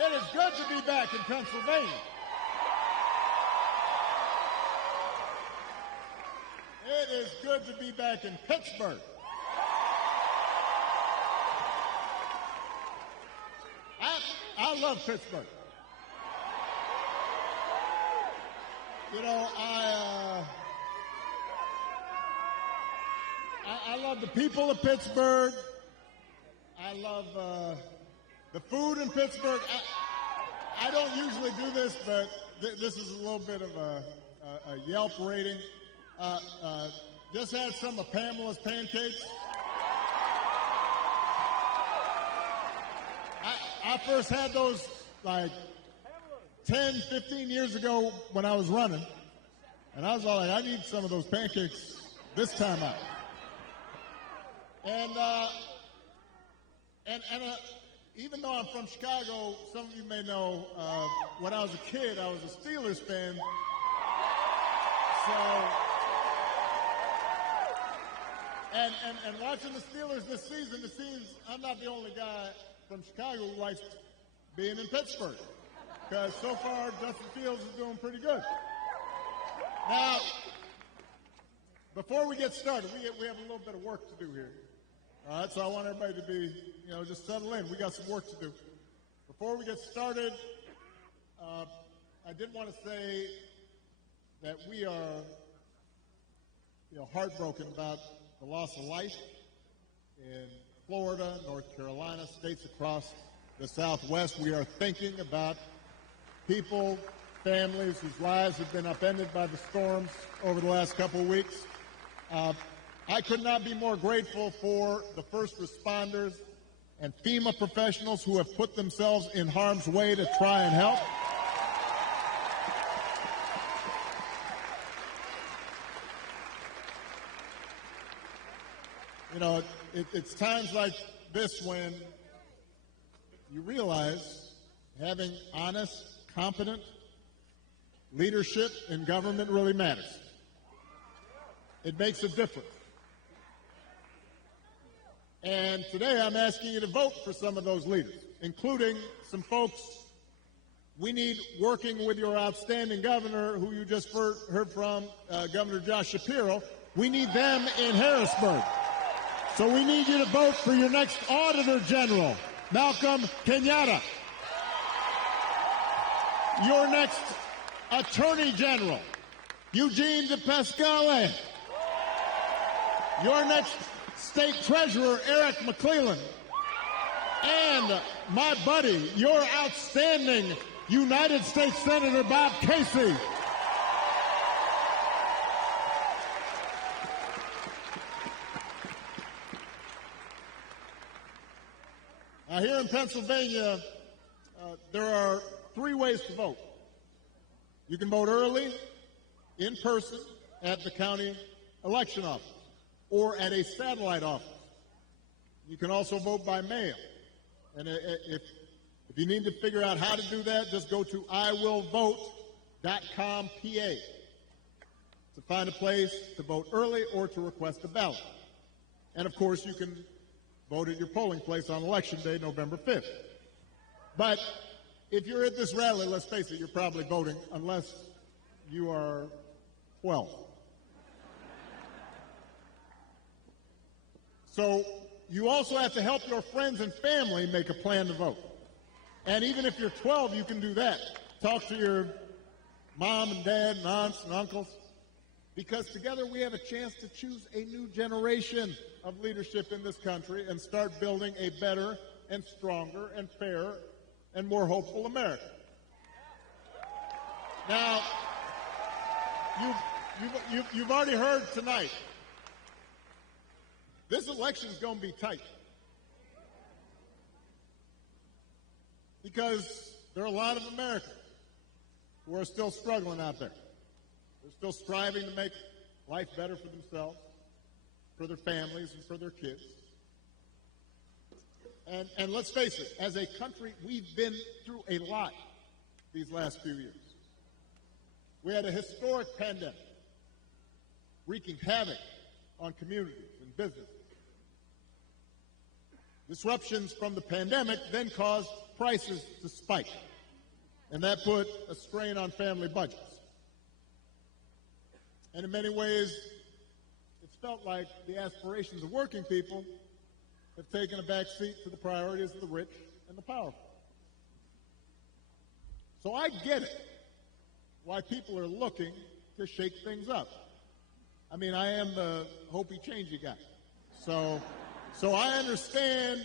It is good to be back in Pennsylvania. It is good to be back in Pittsburgh. I love Pittsburgh. You know, I love the people of Pittsburgh. I love the food in Pittsburgh. I don't usually do this, but this is a little bit of a Yelp rating. Just had some of Pamela's pancakes. I first had those like 10, 15 years ago when I was running, and I was all like, I need some of those pancakes this time out. And even though I'm from Chicago, some of you may know, when I was a kid, I was a Steelers fan. So, and watching the Steelers this season, it seems I'm not the only guy from Chicago who likes being in Pittsburgh. Because so far, Justin Fields is doing pretty good. Now, before we get started, we have a little bit of work to do here. All right, so I want everybody to be, just settle in. We got some work to do. Before we get started, I did want to say that we are, heartbroken about the loss of life in Florida, North Carolina, states across the Southwest. We are thinking about people, families whose lives have been upended by the storms over the last couple of weeks. I could not be more grateful for the first responders and FEMA professionals who have put themselves in harm's way to try and help. It's times like this when you realize having honest, competent leadership in government really matters. It makes a difference. And today I'm asking you to vote for some of those leaders, including some folks we need working with your outstanding governor, who you just heard from, Governor Josh Shapiro. We need them in Harrisburg. So we need you to vote for your next Auditor General, Malcolm Kenyatta. Your next Attorney General, Eugene DePasquale. Your next State Treasurer, Eric McClellan. And my buddy, your outstanding United States Senator Bob Casey. Now, here in Pennsylvania, there are 3 ways to vote. You can vote early, in person, at the county election office, or at a satellite office. You can also vote by mail. And if you need to figure out how to do that, just go to iwillvote.com PA to find a place to vote early or to request a ballot. And, of course, you can vote at your polling place on Election Day, November 5th. But if you're at this rally, let's face it, you're probably voting unless you are 12. So you also have to help your friends and family make a plan to vote. And even if you're 12, you can do that. Talk to your mom and dad and aunts and uncles, because together we have a chance to choose a new generation of leadership in this country and start building a better and stronger and fairer and more hopeful America. Now, you've already heard tonight, this election is going to be tight, because there are a lot of Americans who are still struggling out there. They're still striving to make life better for themselves, for their families, and for their kids. And let's face it, as a country, we've been through a lot these last few years. We had a historic pandemic wreaking havoc on communities and businesses. Disruptions from the pandemic then caused prices to spike, and that put a strain on family budgets. And in many ways, it's felt like the aspirations of working people have taken a back seat to the priorities of the rich and the powerful. So I get it, why people are looking to shake things up. I mean, I am the hopey-changey guy. So I understand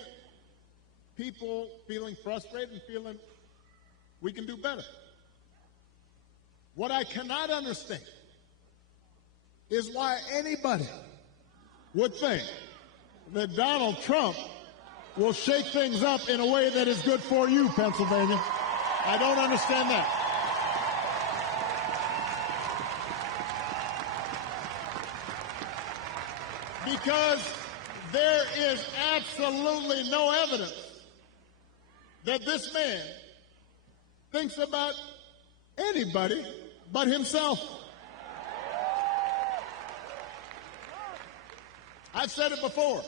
people feeling frustrated and feeling we can do better. What I cannot understand is why anybody would think that Donald Trump will shake things up in a way that is good for you, Pennsylvania. I don't understand that. Because there is absolutely no evidence that this man thinks about anybody but himself. I've said it before.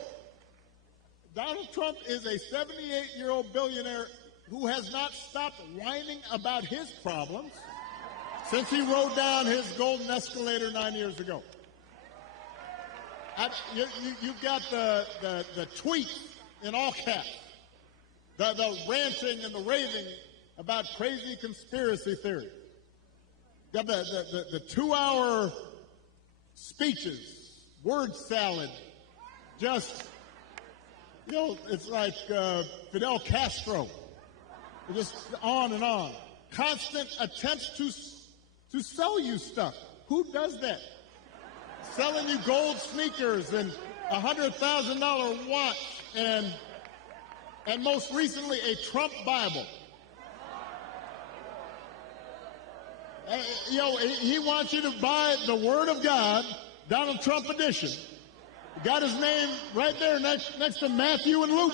Donald Trump is a 78-year-old billionaire who has not stopped whining about his problems since he rode down his golden escalator 9 years ago. You've got the tweets in all caps, the ranting and the raving about crazy conspiracy theories. You got the 2-hour speeches, word salad, just, it's like Fidel Castro. Just on and on. Constant attempts to sell you stuff. Who does that? Selling you gold sneakers and a $100,000 watch and most recently a Trump Bible. He wants you to buy the Word of God, Donald Trump edition. Got his name right there next to Matthew and Luke.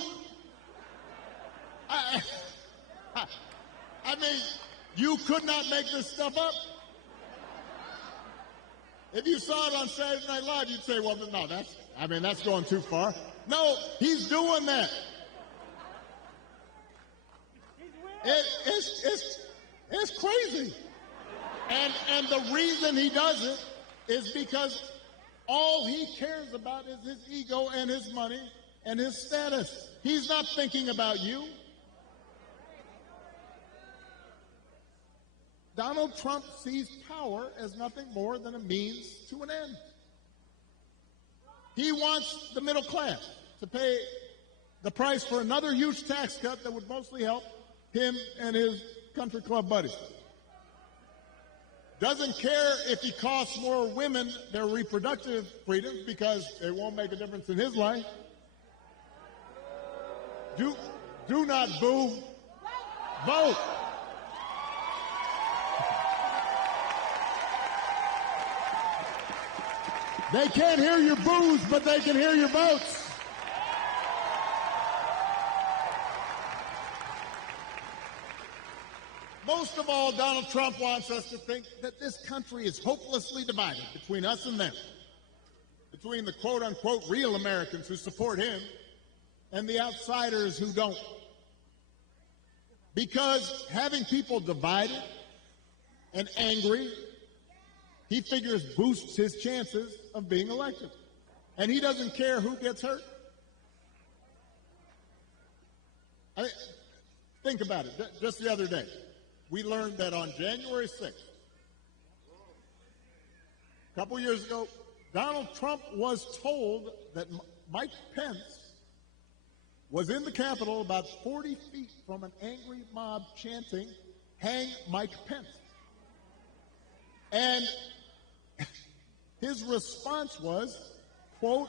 I mean, you could not make this stuff up. If you saw it on Saturday Night Live, you'd say, well, no, that's going too far. No, he's doing that. It's crazy. And the reason he does it is because all he cares about is his ego and his money and his status. He's not thinking about you. Donald Trump sees power as nothing more than a means to an end. He wants the middle class to pay the price for another huge tax cut that would mostly help him and his country club buddies. Doesn't care if he costs more women their reproductive freedoms because it won't make a difference in his life. Do not boo. Vote. They can't hear your boos, but they can hear your votes. Most of all, Donald Trump wants us to think that this country is hopelessly divided between us and them, between the quote-unquote real Americans who support him and the outsiders who don't. Because having people divided and angry, he figures boosts his chances of being elected. And he doesn't care who gets hurt. Think about it. Just the other day, we learned that on January 6th, a couple years ago, Donald Trump was told that Mike Pence was in the Capitol about 40 feet from an angry mob chanting, "Hang Mike Pence." And his response was, quote,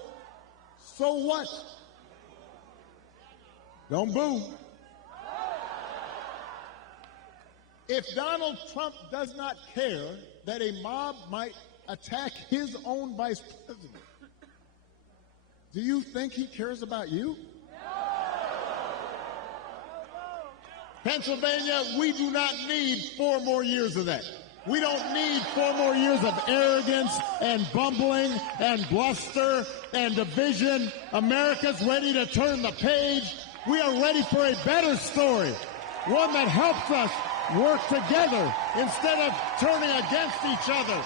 "So what? Don't boo." If Donald Trump does not care that a mob might attack his own vice president, do you think he cares about you? Pennsylvania, we do not need 4 more years of that. We don't need 4 more years of arrogance and bumbling and bluster and division. America's ready to turn the page. We are ready for a better story. one that helps us work together instead of turning against each other.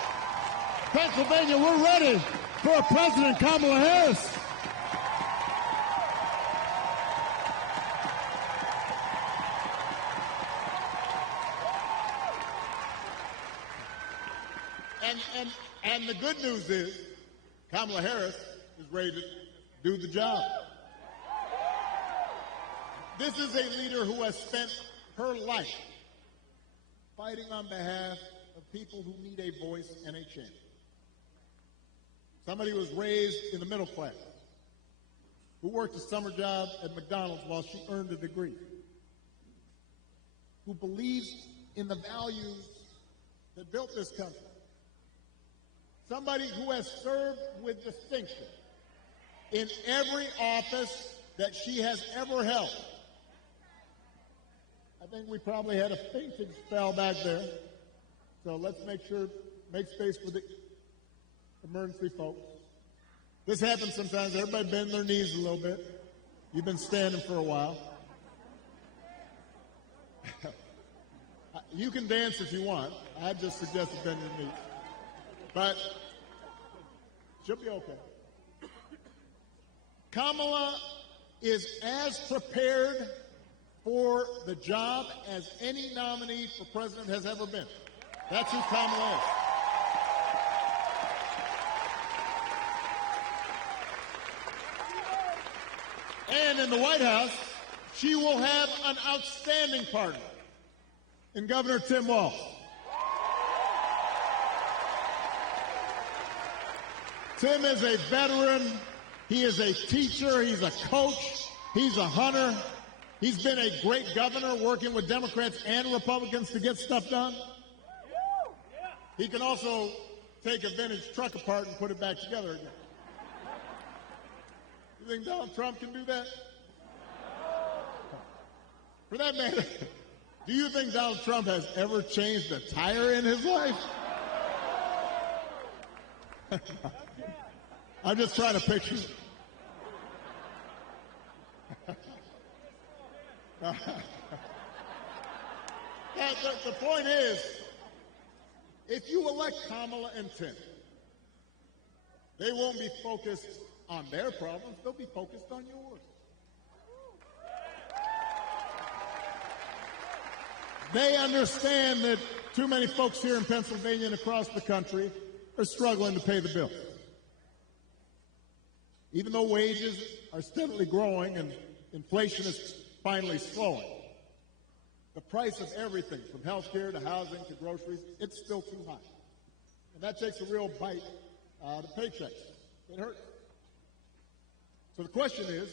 Pennsylvania, we're ready for President Kamala Harris. And the good news is Kamala Harris is ready to do the job. This is a leader who has spent her life fighting on behalf of people who need a voice and a champion. Somebody who was raised in the middle class, who worked a summer job at McDonald's while she earned a degree, who believes in the values that built this country. Somebody who has served with distinction in every office that she has ever held. I think we probably had a fainting spell back there. So let's make space for the emergency folks. This happens sometimes. Everybody bend their knees a little bit. You've been standing for a while. You can dance if you want. I just suggest you bend your knees. But she'll be okay. Kamala is as prepared for the job as any nominee for president has ever been. That's who Kamala is. And in the White House, she will have an outstanding partner in Governor Tim Walz. Tim is a veteran. He is a teacher. He's a coach. He's a hunter. He's been a great governor working with Democrats and Republicans to get stuff done. He can also take a vintage truck apart and put it back together again. You think Donald Trump can do that? For that matter, do you think Donald Trump has ever changed a tire in his life? I'm just trying to picture it. The point is, if you elect Kamala and Tim, they won't be focused on their problems, they'll be focused on yours. They understand that too many folks here in Pennsylvania and across the country are struggling to pay the bills. Even though wages are steadily growing and inflation is finally slowing, the price of everything from health care to housing to groceries, it's still too high. And that takes a real bite out of paychecks. It hurts. So the question is,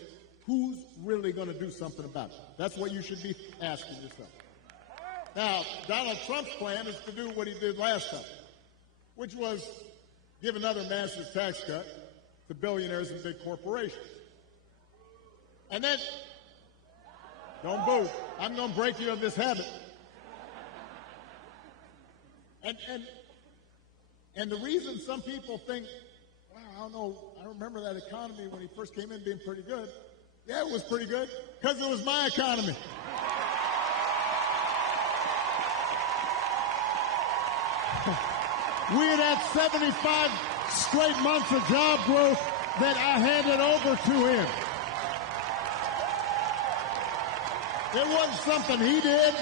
who's really going to do something about it? That's what you should be asking yourself. Now, Donald Trump's plan is to do what he did last time, which was give another massive tax cut to billionaires and big corporations. And then, don't boo, I'm going to break you of this habit. And the reason some people think, wow, I don't know, I remember that economy when he first came in being pretty good. Yeah, it was pretty good, because it was my economy. We had had 75 straight months of job growth that I handed over to him. It wasn't something he did.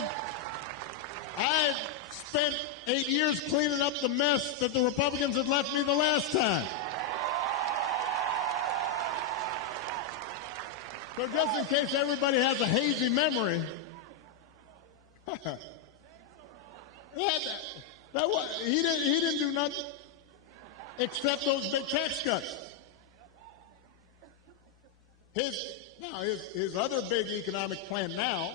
I spent 8 years cleaning up the mess that the Republicans had left me the last time. So just in case everybody has a hazy memory, he didn't do nothing except those big tax cuts. His other big economic plan now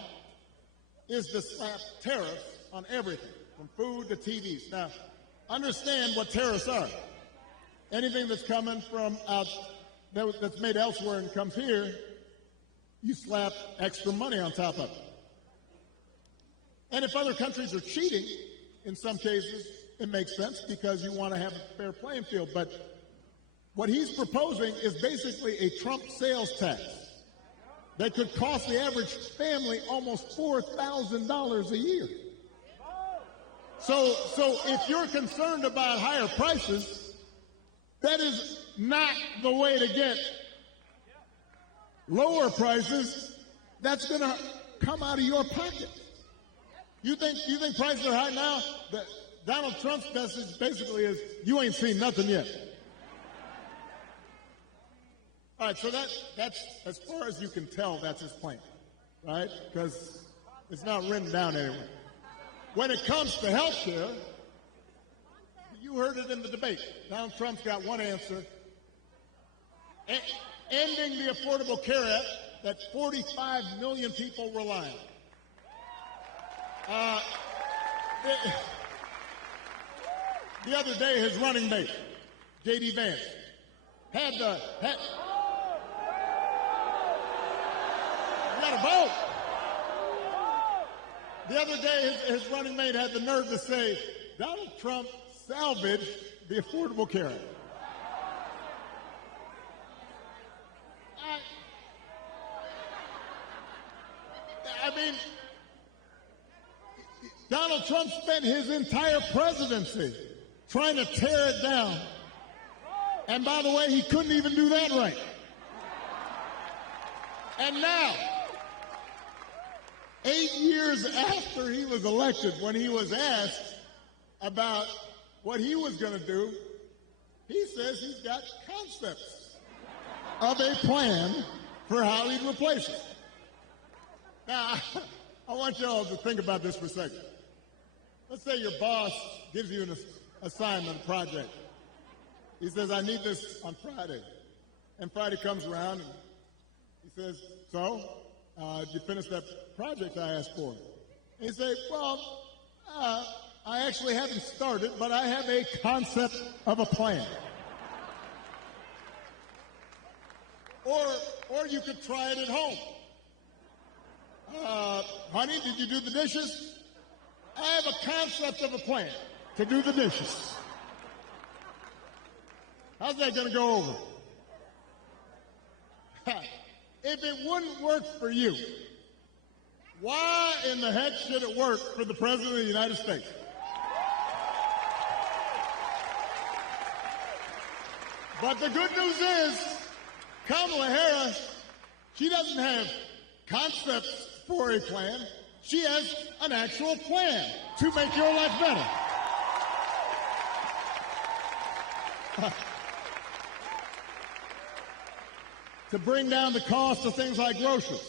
is to slap tariffs on everything, from food to TVs. Now, understand what tariffs are. Anything that's coming from that's made elsewhere and comes here, you slap extra money on top of it. And if other countries are cheating, in some cases, it makes sense because you want to have a fair playing field. But what he's proposing is basically a Trump sales tax. that could cost the average family almost $4,000 a year. So if you're concerned about higher prices, that is not the way to get lower prices. That's going to come out of your pocket. You think prices are high now? Donald Trump's message basically is, you ain't seen nothing yet. All right, so that's as far as you can tell, that's his plan, right? Because it's not written down anywhere. When it comes to health care, you heard it in the debate. Donald Trump's got one answer. Ending the Affordable Care Act that 45 million people rely on. The other day, his running mate, J.D. Vance, had you got to vote. The other day, his running mate had the nerve to say, Donald Trump salvaged the Affordable Care Act. I mean, Donald Trump spent his entire presidency trying to tear it down. And by the way, he couldn't even do that right. And now, 8 years after he was elected, when he was asked about what he was going to do, he says he's got concepts of a plan for how he'd replace it. Now, I want you all to think about this for a second. Let's say your boss gives you an assignment, a project. He says, I need this on Friday. And Friday comes around and he says, so, did you finish that project I asked for? And you say, well, I actually haven't started, but I have a concept of a plan. Or you could try it at home. Honey, did you do the dishes? I have a concept of a plan to do the dishes. How's that going to go over? If it wouldn't work for you, why in the heck should it work for the President of the United States? But the good news is, Kamala Harris, she doesn't have concepts for a plan. She has an actual plan to make your life better. To bring down the cost of things like groceries.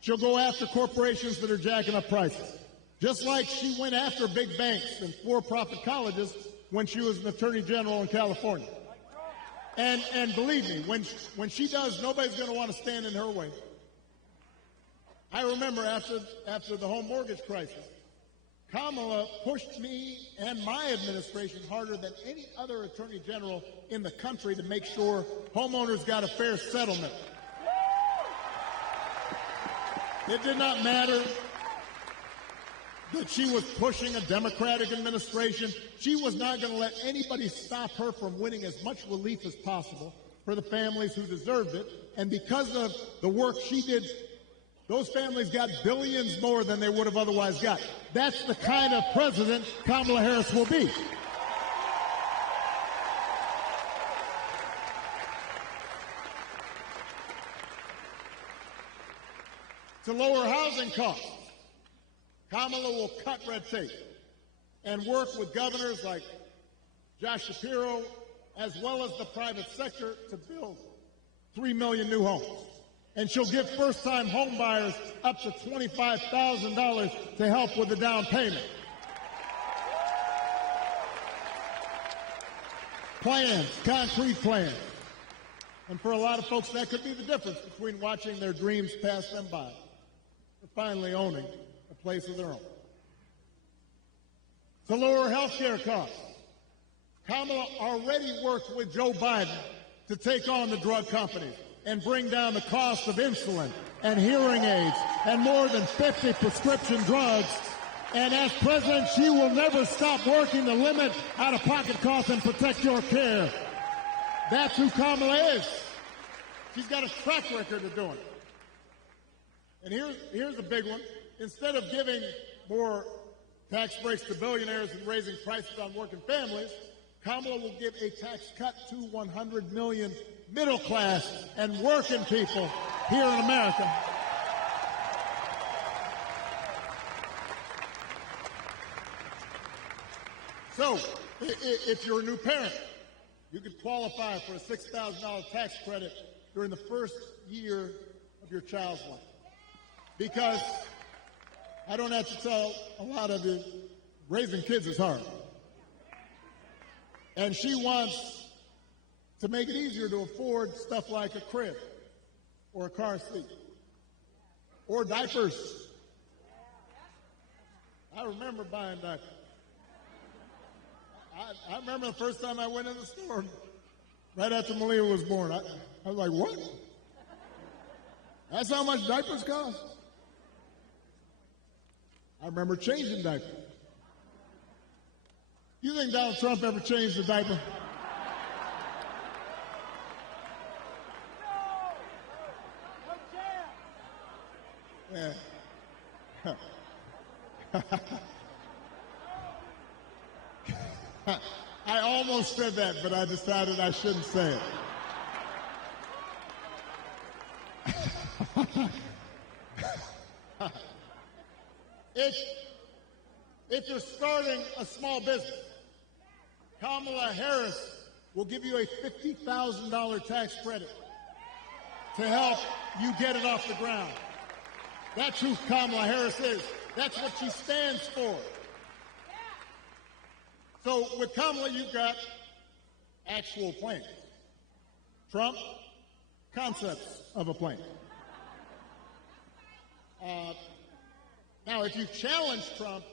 She'll go after corporations that are jacking up prices. Just like she went after big banks and for-profit colleges when she was an attorney general in California. And believe me, when she does, nobody's going to want to stand in her way. I remember after the home mortgage crisis, Kamala pushed me and my administration harder than any other attorney general in the country to make sure homeowners got a fair settlement. It did not matter that she was pushing a Democratic administration. She was not going to let anybody stop her from winning as much relief as possible for the families who deserved it. And because of the work she did, those families got billions more than they would have otherwise got. That's the kind of president Kamala Harris will be. To lower housing costs, Kamala will cut red tape and work with governors like Josh Shapiro, as well as the private sector, to build 3 million new homes. And she'll give first-time home buyers up to $25,000 to help with the down payment. Plans, concrete plans. And for a lot of folks, that could be the difference between watching their dreams pass them by or finally owning a place of their own. To lower health care costs, Kamala already worked with Joe Biden to take on the drug companies and bring down the cost of insulin and hearing aids and more than 50 prescription drugs. And as president, she will never stop working to limit out-of-pocket costs and protect your care. That's who Kamala is. She's got a track record of doing it. And here's a big one. Instead of giving more tax breaks to billionaires and raising prices on working families, Kamala will give a tax cut to 100 million middle class and working people here in America. So, if you're a new parent, you could qualify for a $6,000 tax credit during the first year of your child's life. Because I don't have to tell a lot of you, raising kids is hard. And she wants to make it easier to afford stuff like a crib or a car seat or diapers. I remember buying diapers. I remember the first time I went in the store, right after Malia was born. I was like, what? That's how much diapers cost? I remember changing diapers. You think Donald Trump ever changed a diaper? Yeah. I almost said that, but I decided I shouldn't say it. If you're starting a small business, Kamala Harris will give you a $50,000 tax credit to help you get it off the ground. That's who Kamala Harris is. That's what she stands for. So with Kamala, you've got actual plans. Trump, concepts of a plan. Now, if you challenge Trump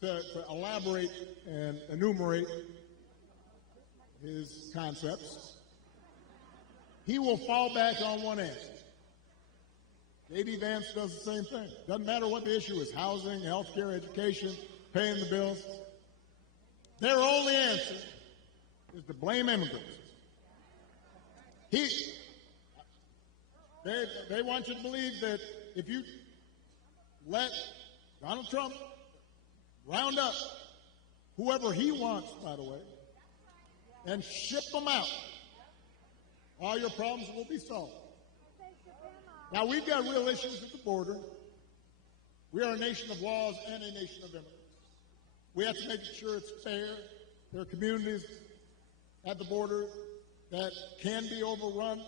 to elaborate and enumerate his concepts, he will fall back on one answer. J.D. Vance does the same thing. Doesn't matter what the issue is, housing, health care, education, paying the bills. Their only answer is to blame immigrants. They want you to believe that if you let Donald Trump round up whoever he wants, by the way, and ship them out, all your problems will be solved. Now, we've got real issues at the border. We are a nation of laws and a nation of immigrants. We have to make sure it's fair. There are communities at the border that can be overrun.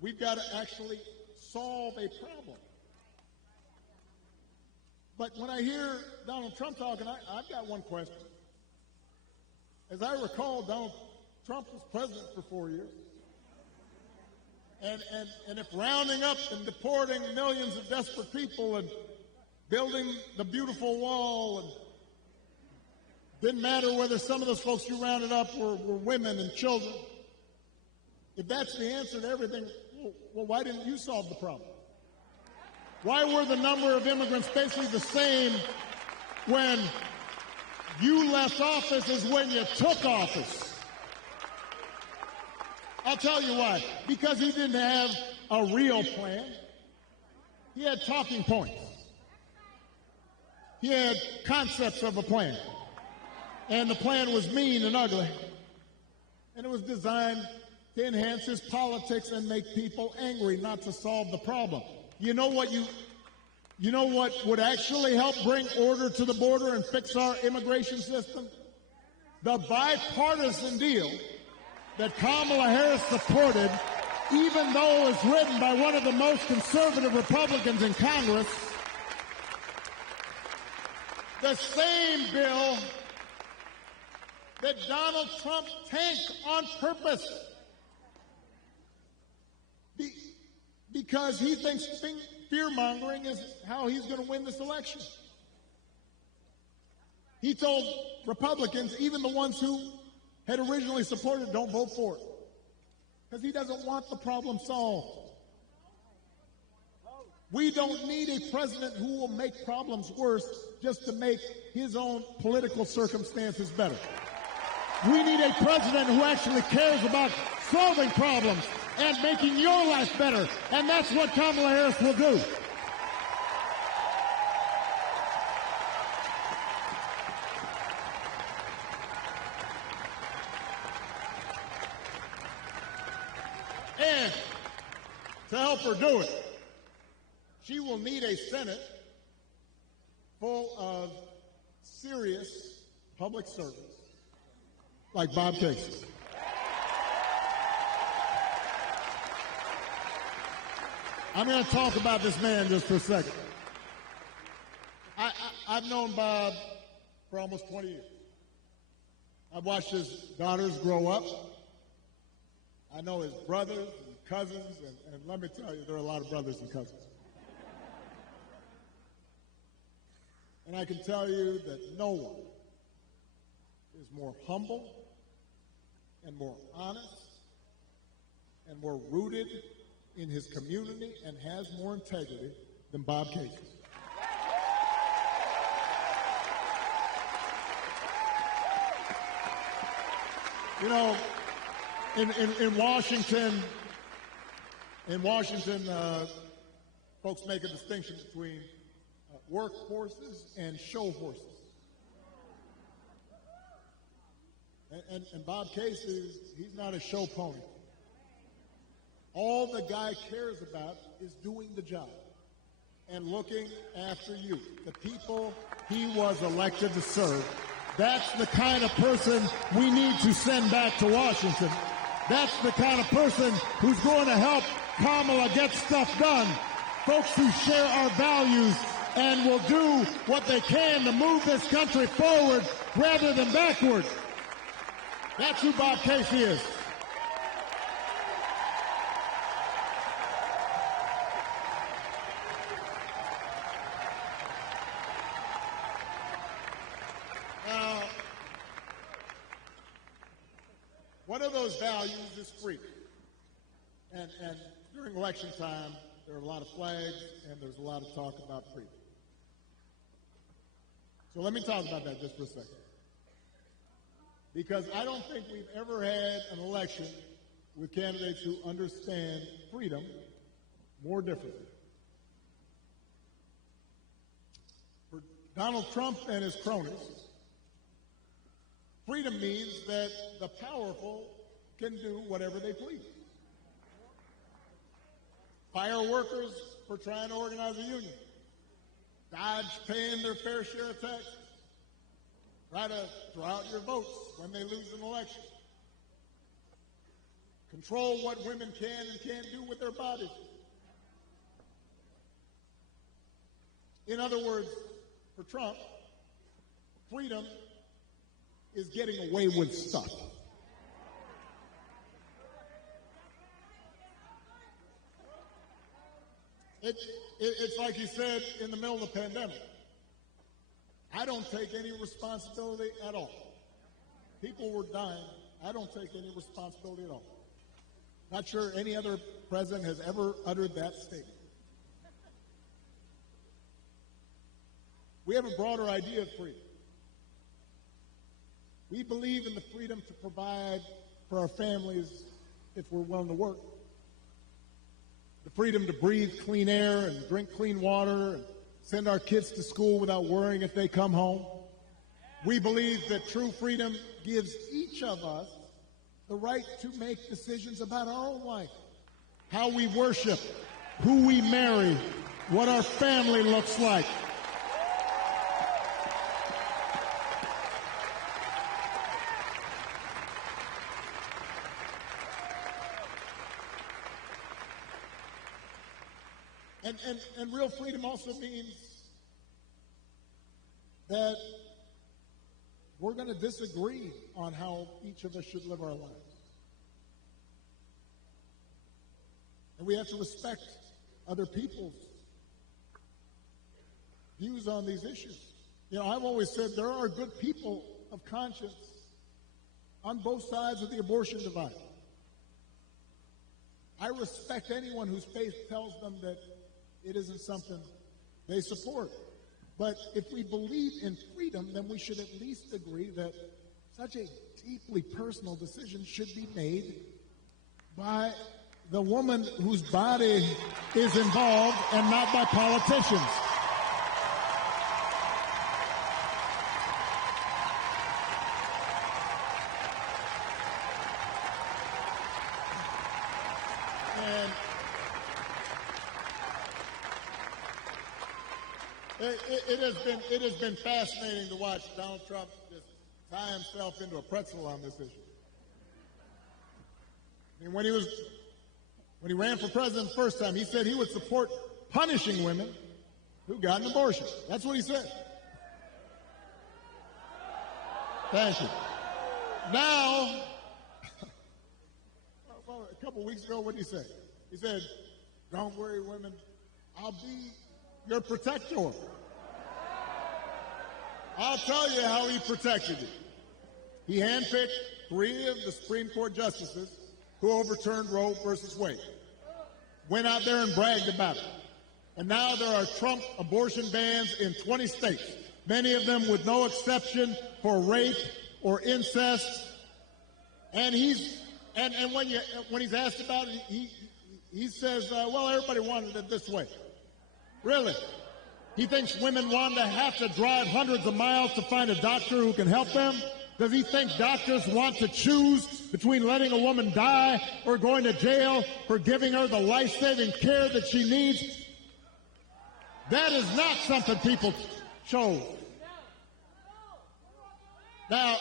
We've got to actually solve a problem. But when I hear Donald Trump talking, I've got one question. As I recall, Donald Trump was president for 4 years. And if rounding up and deporting millions of desperate people and building the beautiful wall, and didn't matter whether some of those folks you rounded up were women and children, if that's the answer to everything, well, why didn't you solve the problem? Why were the number of immigrants basically the same when you left office as when you took office? I'll tell you why. Because he didn't have a real plan. He had talking points. He had concepts of a plan. And the plan was mean and ugly. And it was designed to enhance his politics and make people angry, not to solve the problem. You know what would actually help bring order to the border and fix our immigration system? The bipartisan deal that Kamala Harris supported, even though it was written by one of the most conservative Republicans in Congress, the same bill that Donald Trump tanked on purpose because he thinks fear-mongering is how he's going to win this election. He told Republicans, even the ones who had originally supported it, don't vote for it, because he doesn't want the problem solved. We don't need a president who will make problems worse just to make his own political circumstances better. We need a president who actually cares about solving problems, and making your life better. And that's what Kamala Harris will do. And to help her do it, she will need a Senate full of serious public servants like Bob Casey. I'm going to talk about this man just for a second. I've known Bob for almost 20 years. I've watched his daughters grow up. I know his brothers and cousins, and let me tell you, there are a lot of brothers and cousins. And I can tell you that no one is more humble and more honest and more rooted in his community and has more integrity than Bob Casey. You know, in Washington, folks make a distinction between work horses and show horses. And Bob Casey, he's not a show pony. All the guy cares about is doing the job and looking after you, the people he was elected to serve. That's the kind of person we need to send back to Washington. That's the kind of person who's going to help Kamala get stuff done. Folks who share our values and will do what they can to move this country forward rather than backward. That's who Bob Casey is. Now, one of those values is freedom. And during election time, there are a lot of flags and there's a lot of talk about freedom. So let me talk about that just for a second. Because I don't think we've ever had an election with candidates who understand freedom more differently. For Donald Trump and his cronies, freedom means that the powerful can do whatever they please. Fire workers for trying to organize a union. Dodge paying their fair share of taxes. Try to throw out your votes when they lose an election. Control what women can and can't do with their bodies. In other words, for Trump, freedom is getting away with stuff. It's like he said in the middle of the pandemic. I don't take any responsibility at all. People were dying. I don't take any responsibility at all. Not sure any other president has ever uttered that statement. We have a broader idea of freedom. We believe in the freedom to provide for our families if we're willing to work. The freedom to breathe clean air and drink clean water and send our kids to school without worrying if they come home. We believe that true freedom gives each of us the right to make decisions about our own life, how we worship, who we marry, what our family looks like. And real freedom also means that we're going to disagree on how each of us should live our lives. And we have to respect other people's views on these issues. You know, I've always said there are good people of conscience on both sides of the abortion divide. I respect anyone whose faith tells them that it isn't something they support. But if we believe in freedom, then we should at least agree that such a deeply personal decision should be made by the woman whose body is involved and not by politicians. And it has been fascinating to watch Donald Trump just tie himself into a pretzel on this issue. I mean, when he ran for president the first time, he said he would support punishing women who got an abortion. That's what he said. Thank you. Now, well, a couple weeks ago, what did he say? He said, "Don't worry, women, I'll be your protector. I'll tell you how he protected you." He handpicked 3 of the Supreme Court justices who overturned Roe versus Wade. Went out there and bragged about it. And now there are Trump abortion bans in 20 states, many of them with no exception for rape or incest. And when he's asked about it, he says, well, everybody wanted it this way. Really? He thinks women want to have to drive hundreds of miles to find a doctor who can help them? Does he think doctors want to choose between letting a woman die or going to jail for giving her the life-saving care that she needs? That is not something people chose. Now,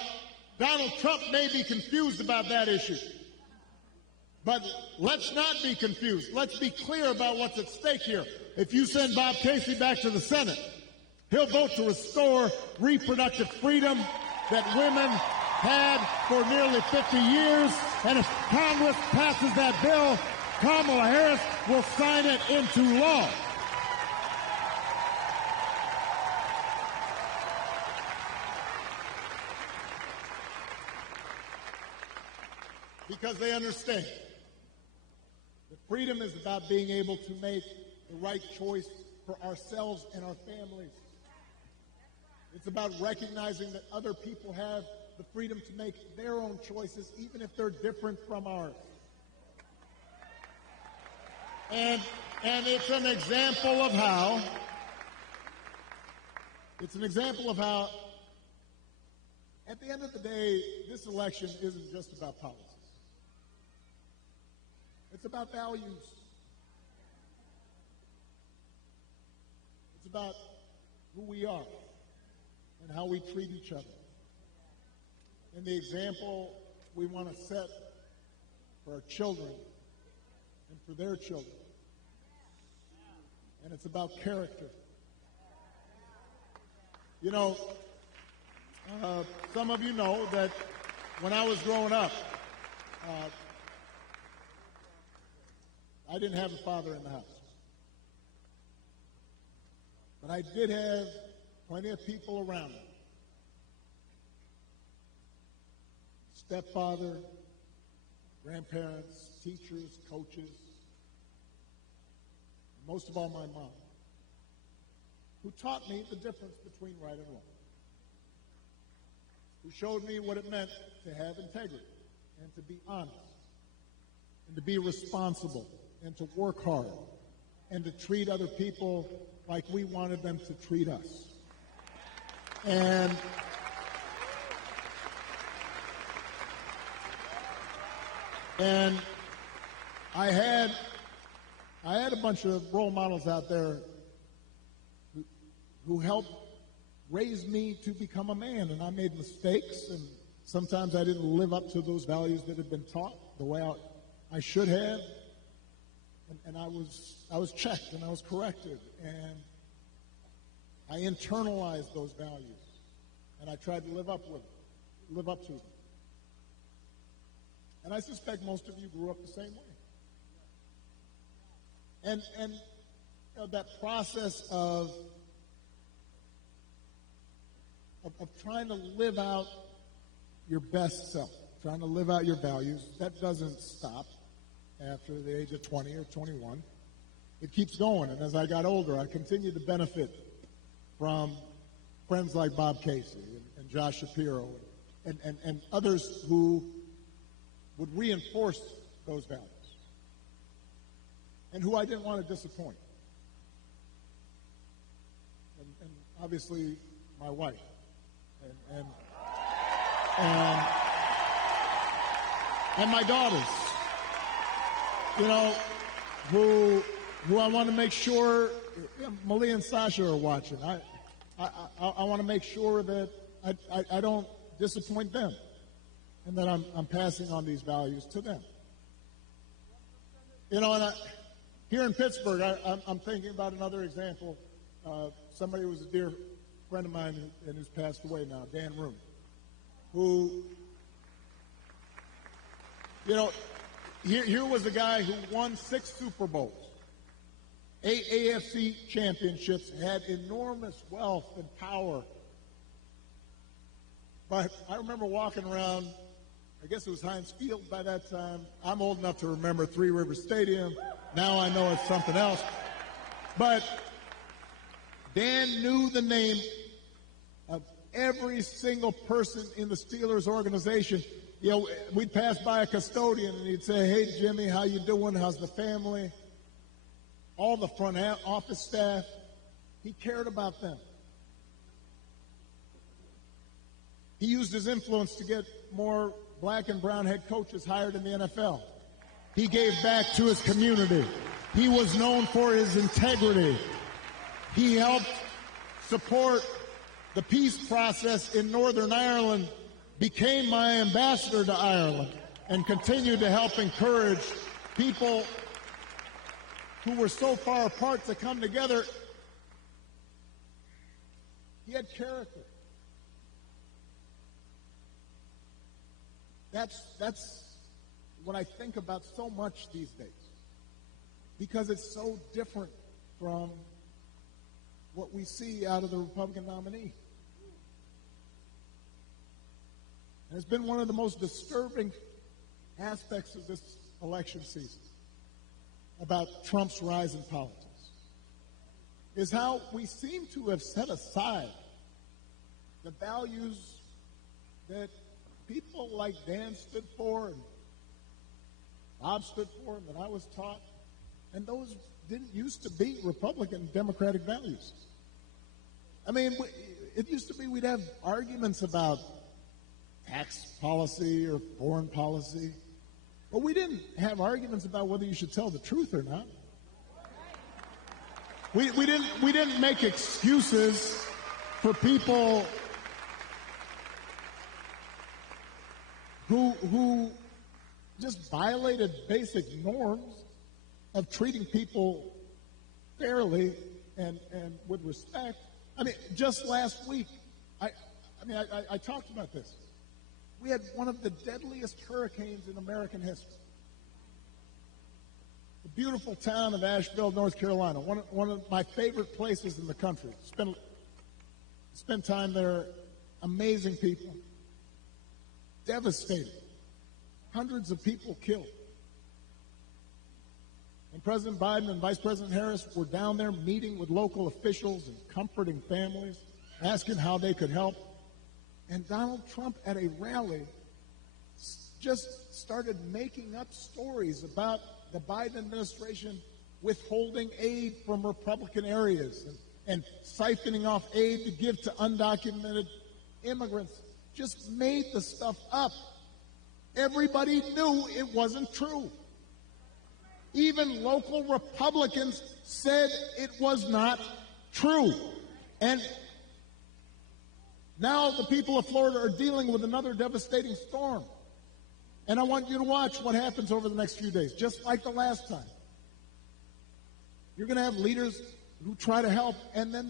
Donald Trump may be confused about that issue. But let's not be confused. Let's be clear about what's at stake here. If you send Bob Casey back to the Senate, he'll vote to restore reproductive freedom that women had for nearly 50 years. And if Congress passes that bill, Kamala Harris will sign it into law. Because they understand that freedom is about being able to make the right choice for ourselves and our families. It's about recognizing that other people have the freedom to make their own choices, even if they're different from ours. And it's an example of how at the end of the day, this election isn't just about politics. It's about values. It's about who we are and how we treat each other. And the example we want to set for our children and for their children. And it's about character. You know, some of you know that when I was growing up, I didn't have a father in the house. But I did have plenty of people around me. Stepfather, grandparents, teachers, coaches, most of all my mom, who taught me the difference between right and wrong, who showed me what it meant to have integrity and to be honest and to be responsible and to work hard and to treat other people like we wanted them to treat us. And I had a bunch of role models out there who helped raise me to become a man, and I made mistakes, and sometimes I didn't live up to those values that had been taught the way I should have, and I was checked and I was corrected, and I internalized those values, and I tried to live up to them. And I suspect most of you grew up the same way. And you know, that process of trying to live out your best self, trying to live out your values, that doesn't stop after the age of 20 or 21. It keeps going. And as I got older, I continued to benefit from friends like Bob Casey and Josh Shapiro and others who would reinforce those values. and who I didn't want to disappoint. And obviously, my wife. And my daughters, you know, who I want to make sure, Malia and Sasha are watching. I want to make sure that I don't disappoint them, and that I'm passing on these values to them. You know, and here in Pittsburgh, I'm thinking about another example. Somebody who was a dear friend of mine and who's passed away now, Dan Rooney, who, you know, here was a guy who won 6 Super Bowls, 8 AFC championships, had enormous wealth and power. But I remember walking around, I guess it was Heinz Field by that time. I'm old enough to remember Three Rivers Stadium. Now I know it's something else. But Dan knew the name of every single person in the Steelers organization. You know, we'd pass by a custodian and he'd say, "Hey, Jimmy, how you doing? How's the family?" All the front office staff, he cared about them. He used his influence to get more black and brown head coaches hired in the NFL. He gave back to his community. He was known for his integrity. He helped support the peace process in Northern Ireland, became my ambassador to Ireland, and continued to help encourage people who were so far apart to come together. He had character. That's what I think about so much these days, because it's so different from what we see out of the Republican nominee. And it's been one of the most disturbing aspects of this election season about Trump's rise in politics, is how we seem to have set aside the values that people like Dan stood for and Bob stood for and that I was taught, and those didn't used to be Republican Democratic values. I mean, it used to be we'd have arguments about tax policy or foreign policy, but we didn't have arguments about whether you should tell the truth or not. We didn't make excuses for people who just violated basic norms of treating people fairly and with respect. I mean, just last week, I talked about this. We had one of the deadliest hurricanes in American history. The beautiful town of Asheville, North Carolina, one of my favorite places in the country. Spent time there, amazing people. Devastated. Hundreds of people killed. And President Biden and Vice President Harris were down there meeting with local officials and comforting families, asking how they could help. And Donald Trump at a rally just started making up stories about the Biden administration withholding aid from Republican areas and siphoning off aid to give to undocumented immigrants. Just made the stuff up. Everybody knew it wasn't true. Even local Republicans said it was not true. And now the people of Florida are dealing with another devastating storm. And I want you to watch what happens over the next few days, just like the last time. You're going to have leaders who try to help, and then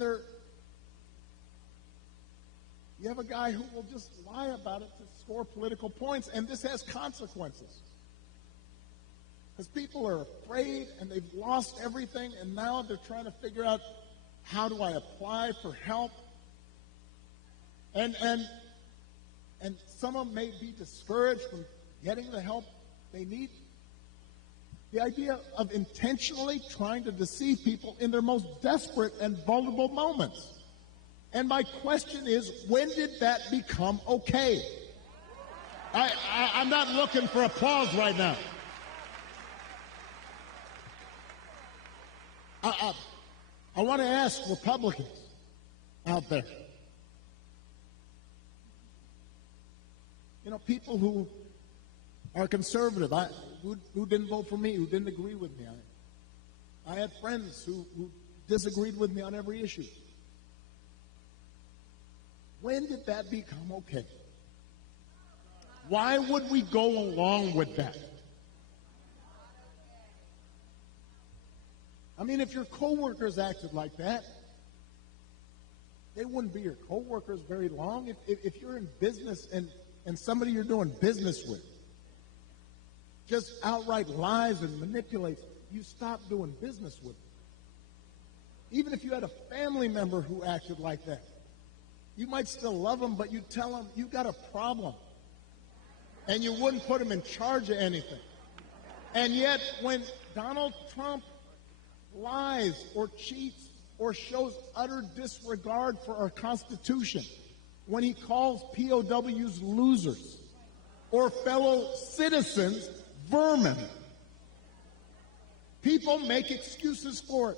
you have a guy who will just lie about it to score political points, and this has consequences. Because people are afraid, and they've lost everything, and now they're trying to figure out, how do I apply for help? And some of them may be discouraged from getting the help they need. The idea of intentionally trying to deceive people in their most desperate and vulnerable moments. And my question is, when did that become okay? I'm not looking for applause right now. I want to ask Republicans out there, people who are conservative, who didn't vote for me, who didn't agree with me. I had friends who disagreed with me on every issue. When did that become okay? Why would we go along with that? I mean, if your coworkers acted like that, they wouldn't be your coworkers very long. If you're in business and somebody you're doing business with just outright lies and manipulates, you stop doing business with them. Even if you had a family member who acted like that, you might still love them, but you tell them you got a problem. And you wouldn't put them in charge of anything. And yet, when Donald Trump lies or cheats or shows utter disregard for our Constitution, when he calls POWs losers or fellow citizens vermin, people make excuses for it.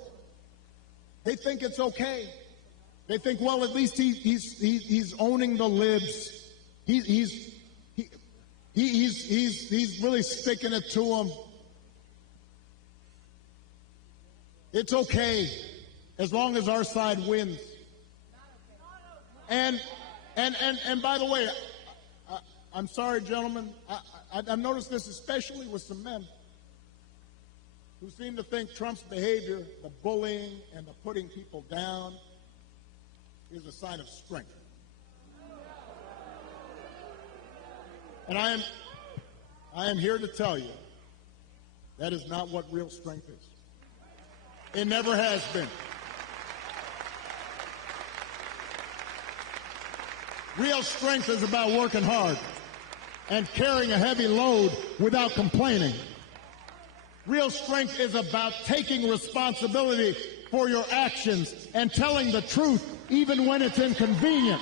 They think it's okay. They think, well, at least he's owning the libs. He's really sticking it to them. It's okay as long as our side wins. And by the way, I'm sorry, gentlemen. I've noticed this especially with some men who seem to think Trump's behavior, the bullying and the putting people down, is a sign of strength. And I am here to tell you that is not what real strength is. It never has been. Real strength is about working hard and carrying a heavy load without complaining. Real strength is about taking responsibility for your actions and telling the truth even when it's inconvenient.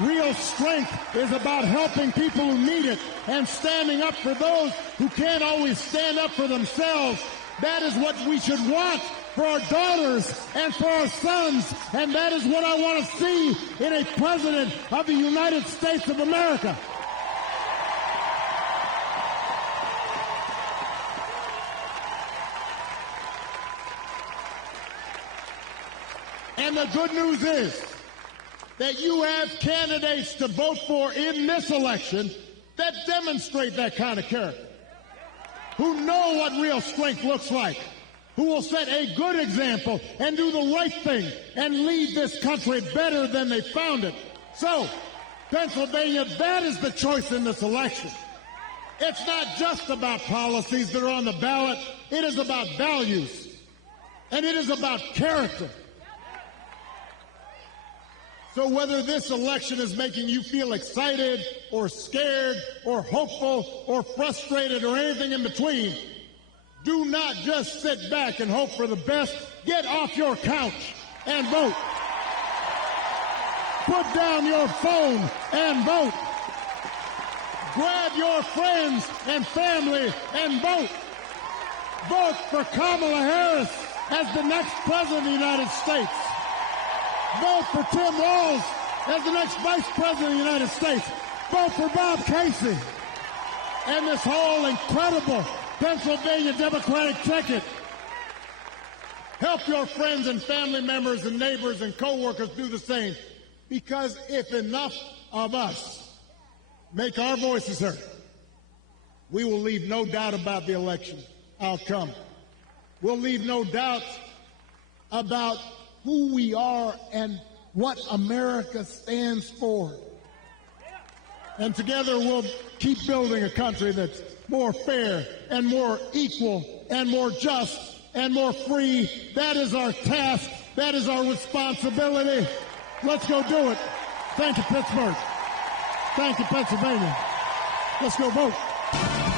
Real strength is about helping people who need it and standing up for those who can't always stand up for themselves. That is what we should want for our daughters and for our sons, and that is what I want to see in a president of the United States of America. And the good news is that you have candidates to vote for in this election that demonstrate that kind of character, who know what real strength looks like, who will set a good example and do the right thing and lead this country better than they found it. So, Pennsylvania, that is the choice in this election. It's not just about policies that are on the ballot. It is about values, and it is about character. So whether this election is making you feel excited or scared or hopeful or frustrated or anything in between, do not just sit back and hope for the best. Get off your couch and vote. Put down your phone and vote. Grab your friends and family and vote. Vote for Kamala Harris as the next president of the United States. Vote for Tim Walz as the next vice president of the United States. Vote for Bob Casey and this whole incredible Pennsylvania Democratic ticket. Help your friends and family members and neighbors and co-workers do the same. Because if enough of us make our voices heard, we will leave no doubt about the election outcome. We'll leave no doubt about who we are and what America stands for. And together we'll keep building a country that's more fair and more equal and more just and more free. That is our task. That is our responsibility. Let's go do it. Thank you, Pittsburgh. Thank you, Pennsylvania. Let's go vote.